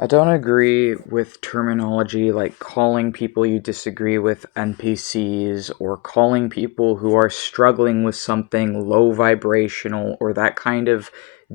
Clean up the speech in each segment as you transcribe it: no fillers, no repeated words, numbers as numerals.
I don't agree with terminology like calling people you disagree with NPCs or calling people who are struggling with something low vibrational or that kind of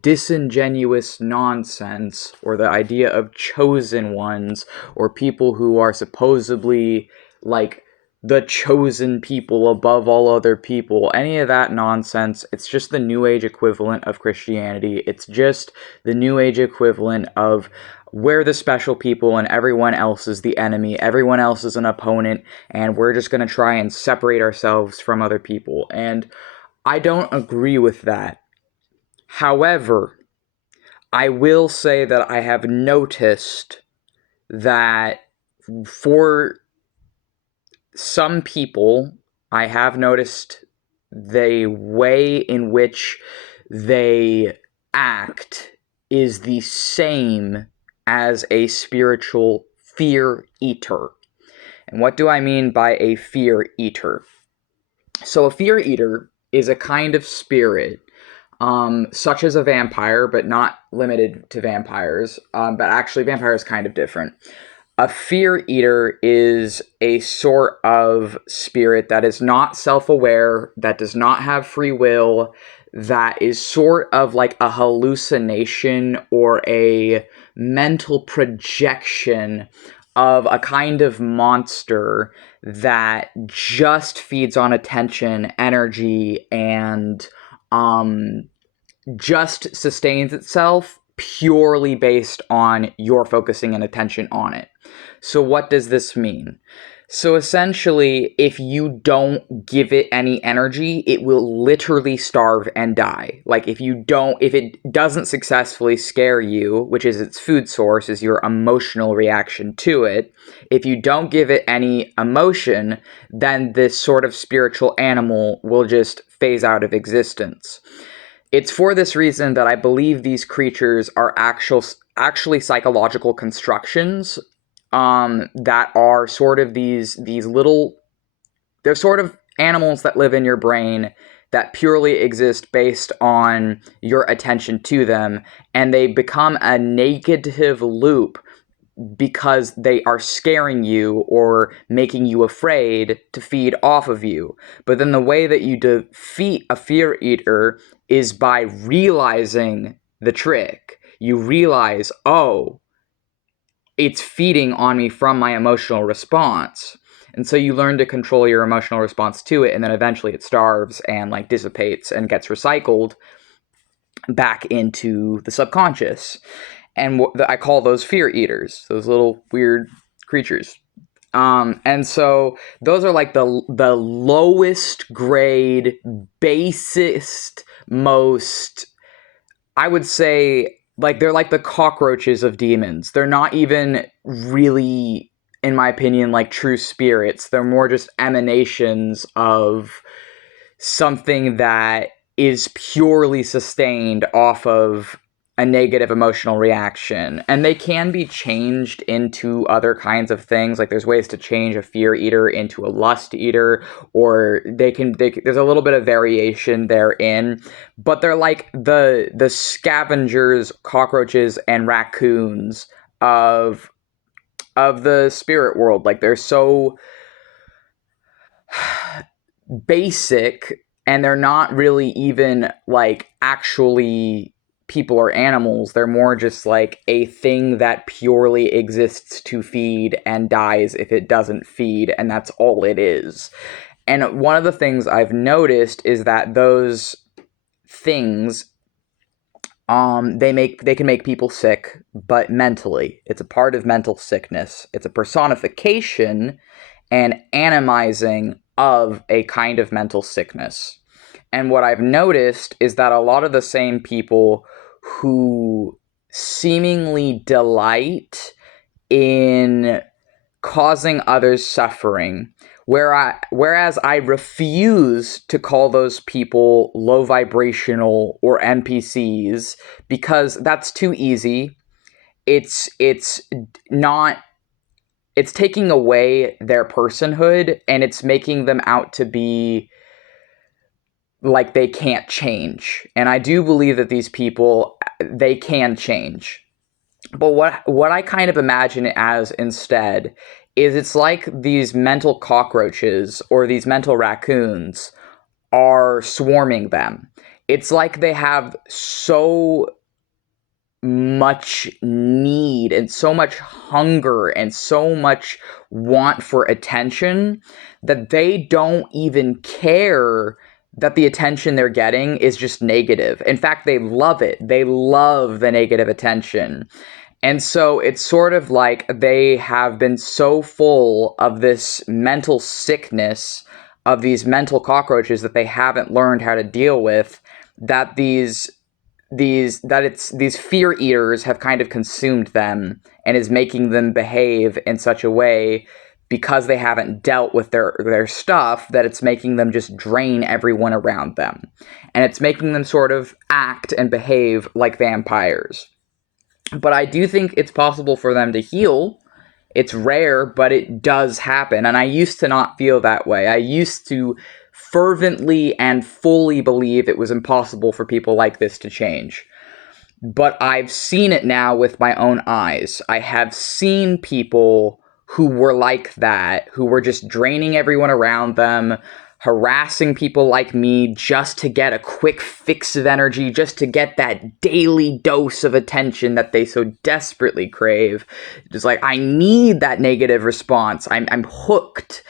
disingenuous nonsense, or the idea of chosen ones or people who are supposedly like the chosen people above all other people. Any of that nonsense. It's just the New Age equivalent of Christianity. It's just the New Age equivalent of we're the special people and everyone else is the enemy, everyone else is an opponent, and we're just going to try and separate ourselves from other people. And I don't agree with that. However, I will say that I have noticed that for some people, I have noticed the way in which they act is the same as a spiritual fear eater. And what do I mean by a fear eater? So, a fear eater is a kind of spirit, such as a vampire, but not limited to vampires. But actually, vampire is kind of different. A fear eater is a sort of spirit that is not self aware, that does not have free will, that is sort of like a hallucination or a mental projection of a kind of monster that just feeds on attention, energy, and just sustains itself purely based on your focusing and attention on it. So what does this mean? So essentially, if you don't give it any energy, it will literally starve and die. Like if it doesn't successfully scare you, which is its food source, is your emotional reaction to it. If you don't give it any emotion, then this sort of spiritual animal will just phase out of existence. It's for this reason that I believe these creatures are actually psychological constructions, that are sort of these little. They're sort of animals that live in your brain that purely exist based on your attention to them, and they become a negative loop because they are scaring you or making you afraid to feed off of you. But then the way that you defeat a fear eater is by realizing the trick. You realize, oh, it's feeding on me from my emotional response. And so you learn to control your emotional response to it, and then eventually it starves and like dissipates and gets recycled back into the subconscious. And I call those fear eaters, those little weird creatures. And so those are like the lowest grade, basest, most, I would say, like they're like the cockroaches of demons. They're not even really, in my opinion, like true spirits. They're more just emanations of something that is purely sustained off of a negative emotional reaction. And they can be changed into other kinds of things. Like there's ways to change a fear eater into a lust eater, or there's a little bit of variation therein, but they're like the scavengers, cockroaches, and raccoons of the spirit world. Like they're so basic, and they're not really even like actually people or animals. They're more just like a thing that purely exists to feed and dies if it doesn't feed, and that's all it is. And one of the things I've noticed is that those things, they can make people sick, but mentally. It's a part of mental sickness. It's a personification and animizing of a kind of mental sickness. And what I've noticed is that a lot of the same people who seemingly delight in causing others suffering, whereas I refuse to call those people low vibrational or NPCs because that's too easy. It's not it's taking away their personhood, and it's making them out to be like they can't change. And I do believe that these people, they can change. But what I kind of imagine it as instead is it's like these mental cockroaches or these mental raccoons are swarming them. It's like they have so much need and so much hunger and so much want for attention that they don't even care that the attention they're getting is just negative. In fact, they love it. They love the negative attention. And so it's sort of like they have been so full of this mental sickness, of these mental cockroaches that they haven't learned how to deal with, that these fear eaters have kind of consumed them and is making them behave in such a way because they haven't dealt with their stuff, that it's making them just drain everyone around them. And it's making them sort of act and behave like vampires. But I do think it's possible for them to heal. It's rare, but it does happen. And I used to not feel that way. I used to fervently and fully believe it was impossible for people like this to change. But I've seen it now with my own eyes. I have seen people who were like that, who were just draining everyone around them, harassing people like me just to get a quick fix of energy, just to get that daily dose of attention that they so desperately crave. Just like, I need that negative response. I'm hooked.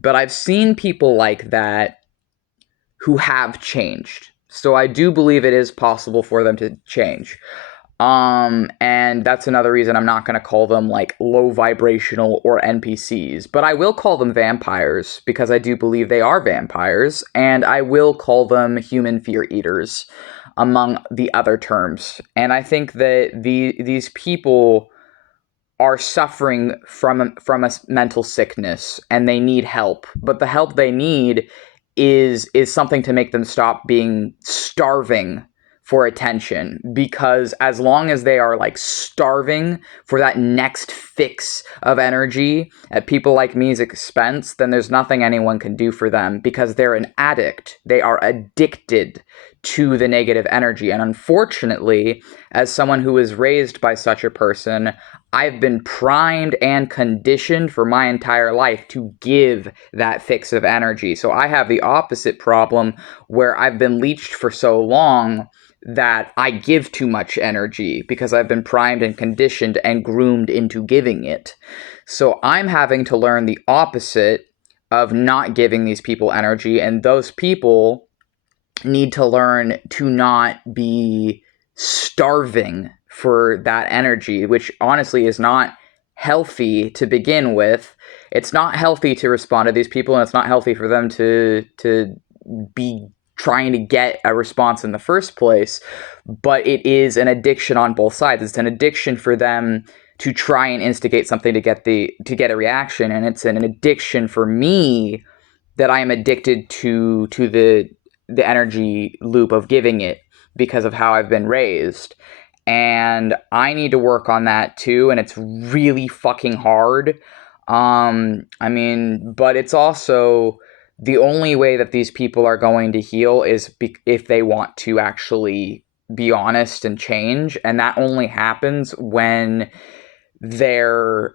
But I've seen people like that who have changed. So I do believe it is possible for them to change. And that's another reason I'm not going to call them like low vibrational or NPCs, but I will call them vampires because I do believe they are vampires, and I will call them human fear eaters among the other terms. And I think that these people are suffering from a mental sickness and they need help, but the help they need is something to make them stop being starving for attention, because as long as they are like starving for that next fix of energy at people like me's expense, then there's nothing anyone can do for them, because they're an addict. They are addicted to the negative energy. And unfortunately, as someone who was raised by such a person, I've been primed and conditioned for my entire life to give that fix of energy. So I have the opposite problem, where I've been leeched for so long that I give too much energy because I've been primed and conditioned and groomed into giving it. So I'm having to learn the opposite of not giving these people energy, and those people need to learn to not be starving for that energy, which honestly is not healthy to begin with. It's not healthy to respond to these people, and it's not healthy for them to be trying to get a response in the first place. But it is an addiction on both sides. It's an addiction for them to try and instigate something to get a reaction, and it's an addiction for me that I am addicted to the energy loop of giving it because of how I've been raised. And I need to work on that too, and it's really fucking hard. I mean, but it's also the only way that these people are going to heal is if they want to actually be honest and change, and that only happens when they're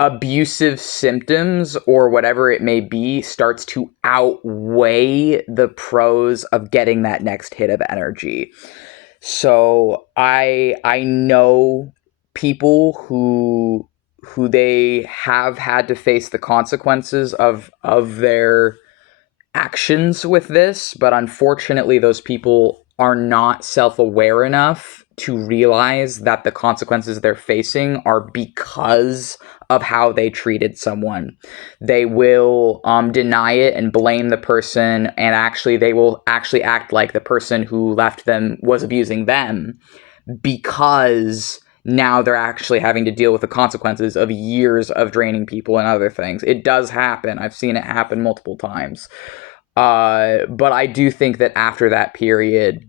abusive symptoms or whatever it may be starts to outweigh the pros of getting that next hit of energy. So I know people who they have had to face the consequences of their actions with this, but unfortunately those people are not self-aware enough to realize that the consequences they're facing are because of how they treated someone. They will deny it and blame the person, and actually they will actually act like the person who left them was abusing them, because now they're actually having to deal with the consequences of years of draining people and other things. It does happen. I've seen it happen multiple times. But I do think that after that period,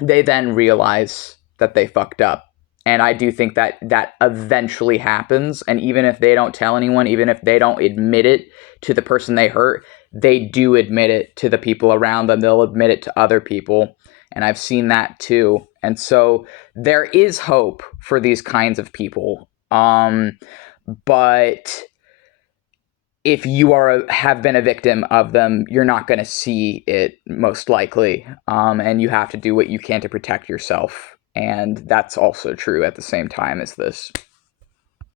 they then realize that they fucked up. And I do think that that eventually happens. And even if they don't tell anyone, even if they don't admit it to the person they hurt, they do admit it to the people around them. They'll admit it to other people. And I've seen that too. And so there is hope for these kinds of people. But if you have been a victim of them, you're not going to see it most likely. And you have to do what you can to protect yourself. And that's also true at the same time as this.